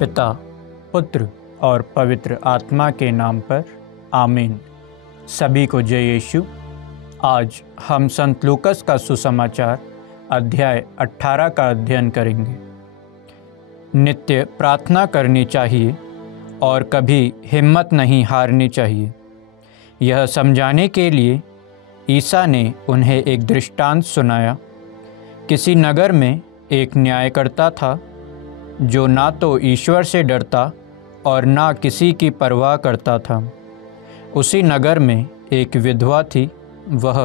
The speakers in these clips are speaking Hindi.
पिता, पुत्र और पवित्र आत्मा के नाम पर आमीन। सभी को जय यीशु। आज हम संत लूकस का सुसमाचार अध्याय 18 का अध्ययन करेंगे। नित्य प्रार्थना करनी चाहिए और कभी हिम्मत नहीं हारनी चाहिए। यह समझाने के लिए ईसा ने उन्हें एक दृष्टांत सुनाया। किसी नगर में एक न्यायकर्ता था जो ना तो ईश्वर से डरता और ना किसी की परवाह करता था। उसी नगर में एक विधवा थी। वह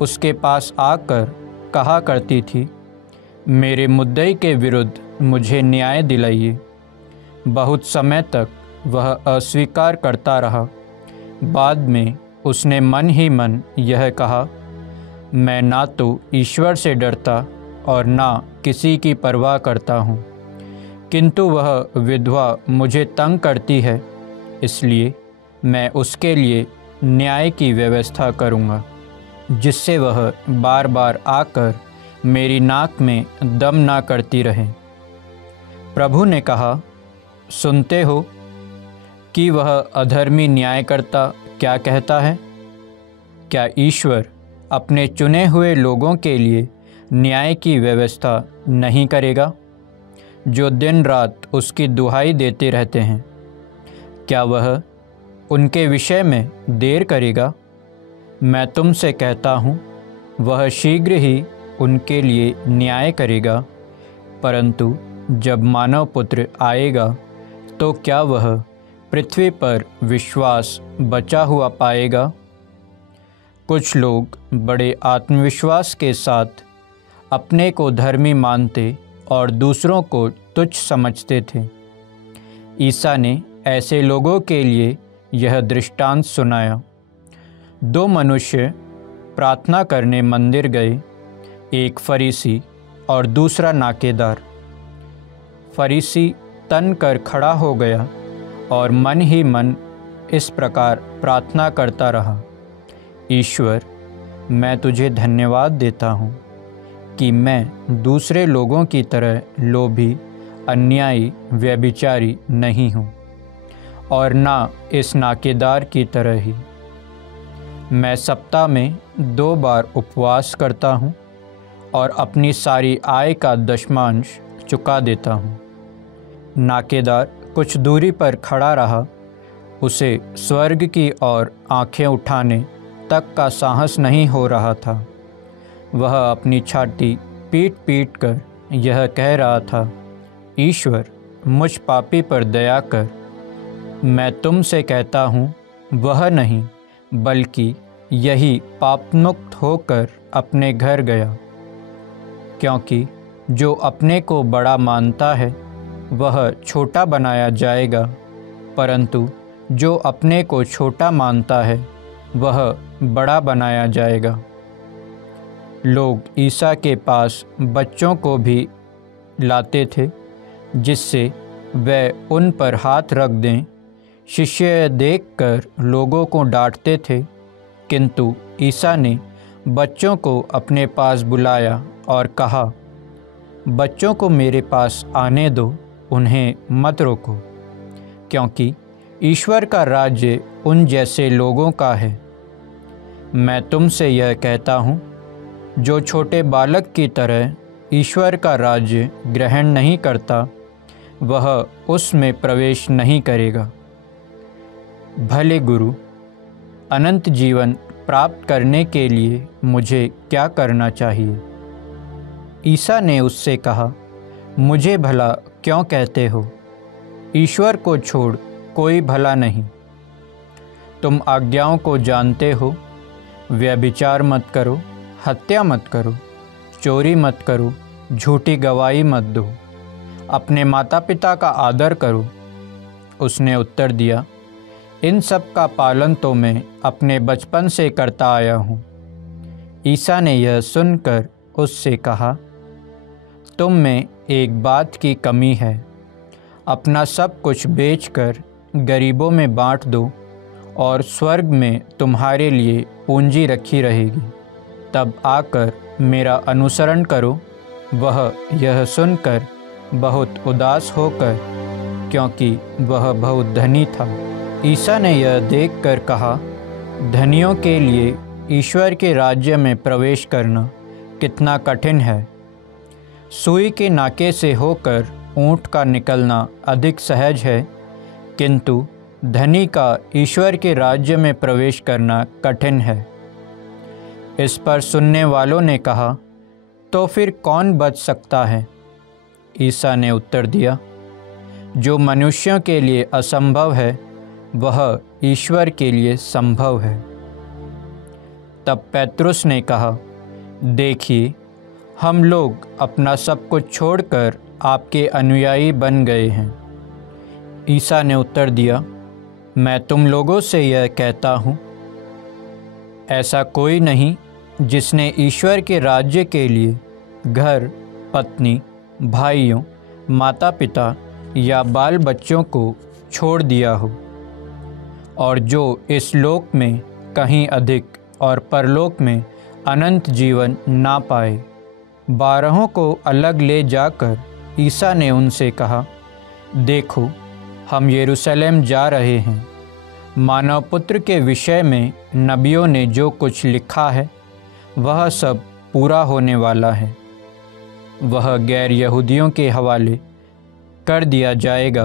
उसके पास आकर कहा करती थी, मेरे मुद्दई के विरुद्ध मुझे न्याय दिलाइए। बहुत समय तक वह अस्वीकार करता रहा। बाद में उसने मन ही मन यह कहा, मैं ना तो ईश्वर से डरता और ना किसी की परवाह करता हूँ, किंतु वह विधवा मुझे तंग करती है, इसलिए मैं उसके लिए न्याय की व्यवस्था करूँगा, जिससे वह बार बार आकर मेरी नाक में दम ना करती रहे। प्रभु ने कहा, सुनते हो कि वह अधर्मी न्यायकर्ता क्या कहता है? क्या ईश्वर अपने चुने हुए लोगों के लिए न्याय की व्यवस्था नहीं करेगा, जो दिन रात उसकी दुहाई देते रहते हैं? क्या वह उनके विषय में देर करेगा? मैं तुमसे कहता हूँ, वह शीघ्र ही उनके लिए न्याय करेगा। परंतु जब मानव पुत्र आएगा तो क्या वह पृथ्वी पर विश्वास बचा हुआ पाएगा? कुछ लोग बड़े आत्मविश्वास के साथ अपने को धर्मी मानते और दूसरों को तुच्छ समझते थे। ईसा ने ऐसे लोगों के लिए यह दृष्टांत सुनाया। दो मनुष्य प्रार्थना करने मंदिर गए, एक फरीसी और दूसरा नाकेदार। फरीसी तन कर खड़ा हो गया और मन ही मन इस प्रकार प्रार्थना करता रहा, ईश्वर, मैं तुझे धन्यवाद देता हूँ कि मैं दूसरे लोगों की तरह लोभी, अन्यायी, व्यभिचारी नहीं हूँ और ना इस नाकेदार की तरह ही। मैं सप्ताह में 2 बार उपवास करता हूँ और अपनी सारी आय का दशमांश चुका देता हूँ। नाकेदार कुछ दूरी पर खड़ा रहा। उसे स्वर्ग की ओर आंखें उठाने तक का साहस नहीं हो रहा था। वह अपनी छाती पीट पीट कर यह कह रहा था, ईश्वर, मुझ पापी पर दया कर। मैं तुमसे कहता हूँ, वह नहीं बल्कि यही पापमुक्त होकर अपने घर गया। क्योंकि जो अपने को बड़ा मानता है वह छोटा बनाया जाएगा, परंतु जो अपने को छोटा मानता है वह बड़ा बनाया जाएगा। लोग ईसा के पास बच्चों को भी लाते थे, जिससे वह उन पर हाथ रख दें। शिष्य देखकर लोगों को डांटते थे, किंतु ईसा ने बच्चों को अपने पास बुलाया और कहा, बच्चों को मेरे पास आने दो, उन्हें मत रोको, क्योंकि ईश्वर का राज्य उन जैसे लोगों का है। मैं तुमसे यह कहता हूँ, जो छोटे बालक की तरह ईश्वर का राज्य ग्रहण नहीं करता, वह उसमें प्रवेश नहीं करेगा। भले गुरु, अनंत जीवन प्राप्त करने के लिए मुझे क्या करना चाहिए? ईसा ने उससे कहा, मुझे भला क्यों कहते हो? ईश्वर को छोड़ कोई भला नहीं। तुम आज्ञाओं को जानते हो, व्यभिचार मत करो, हत्या मत करो, चोरी मत करो, झूठी गवाही मत दो, अपने माता पिता का आदर करो। उसने उत्तर दिया, इन सब का पालन तो मैं अपने बचपन से करता आया हूँ। ईसा ने यह सुनकर उससे कहा, तुम में एक बात की कमी है। अपना सब कुछ बेचकर गरीबों में बांट दो और स्वर्ग में तुम्हारे लिए पूंजी रखी रहेगी। तब आकर मेरा अनुसरण करो। वह यह सुनकर बहुत उदास होकर क्योंकि वह बहुत धनी था। ईसा ने यह देखकर कहा, धनियों के लिए ईश्वर के राज्य में प्रवेश करना कितना कठिन है। सुई के नाके से होकर ऊँट का निकलना अधिक सहज है, किंतु धनी का ईश्वर के राज्य में प्रवेश करना कठिन है। इस पर सुनने वालों ने कहा, तो फिर कौन बच सकता है? ईसा ने उत्तर दिया, जो मनुष्यों के लिए असंभव है वह ईश्वर के लिए संभव है। तब पेत्रुस ने कहा, देखिए, हम लोग अपना सब कुछ छोड़कर आपके अनुयायी बन गए हैं। ईसा ने उत्तर दिया, मैं तुम लोगों से यह कहता हूँ, ऐसा कोई नहीं जिसने ईश्वर के राज्य के लिए घर, पत्नी, भाइयों, माता पिता या बाल बच्चों को छोड़ दिया हो, और जो इस लोक में कहीं अधिक और परलोक में अनंत जीवन ना पाए। 12 को अलग ले जाकर ईसा ने उनसे कहा, देखो, हम यरूशलेम जा रहे हैं। मानव पुत्र के विषय में नबियों ने जो कुछ लिखा है वह सब पूरा होने वाला है। वह गैर यहूदियों के हवाले कर दिया जाएगा।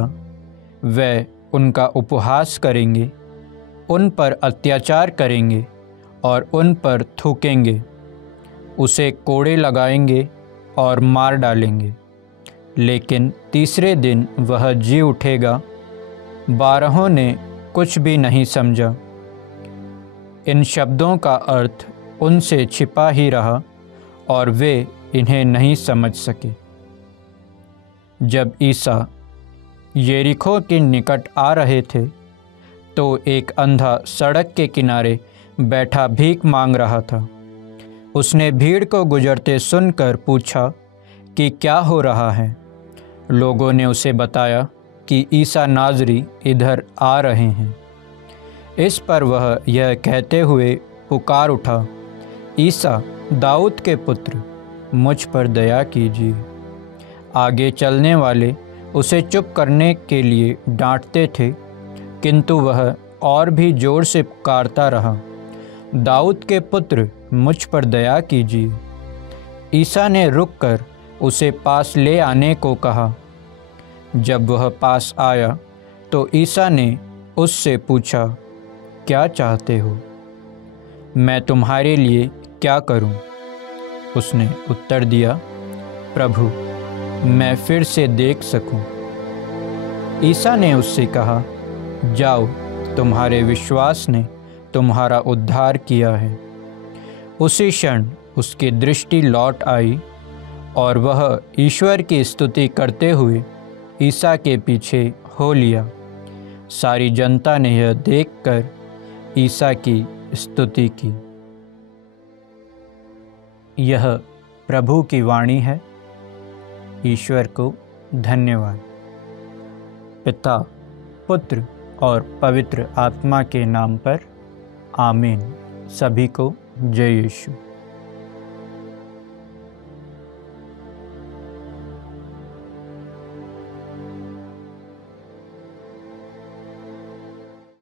वे उनका उपहास करेंगे, उन पर अत्याचार करेंगे और उन पर थूकेंगे, उसे कोड़े लगाएंगे और मार डालेंगे, लेकिन तीसरे दिन वह जी उठेगा। 12 ने कुछ भी नहीं समझा। इन शब्दों का अर्थ उनसे छिपा ही रहा और वे इन्हें नहीं समझ सके। जब ईसा यरीहो के निकट आ रहे थे तो एक अंधा सड़क के किनारे बैठा भीख मांग रहा था। उसने भीड़ को गुजरते सुनकर पूछा कि क्या हो रहा है। लोगों ने उसे बताया कि ईसा नाज़री इधर आ रहे हैं। इस पर वह यह कहते हुए पुकार उठा, ईसा, दाऊद के पुत्र, मुझ पर दया कीजिए। आगे चलने वाले उसे चुप करने के लिए डांटते थे, किंतु वह और भी जोर से पुकारता रहा, दाऊद के पुत्र, मुझ पर दया कीजिए। ईसा ने रुककर उसे पास ले आने को कहा। जब वह पास आया तो ईसा ने उससे पूछा, क्या चाहते हो? मैं तुम्हारे लिए क्या करूं? उसने उत्तर दिया, प्रभु, मैं फिर से देख सकूं। ईसा ने उससे कहा, जाओ, तुम्हारे विश्वास ने तुम्हारा उद्धार किया है। उसी क्षण उसकी दृष्टि लौट आई और वह ईश्वर की स्तुति करते हुए ईसा के पीछे हो लिया। सारी जनता ने यह देखकर ईसा की स्तुति की। यह प्रभु की वाणी है। ईश्वर को धन्यवाद। पिता, पुत्र और पवित्र आत्मा के नाम पर आमीन। सभी को जय यीशु।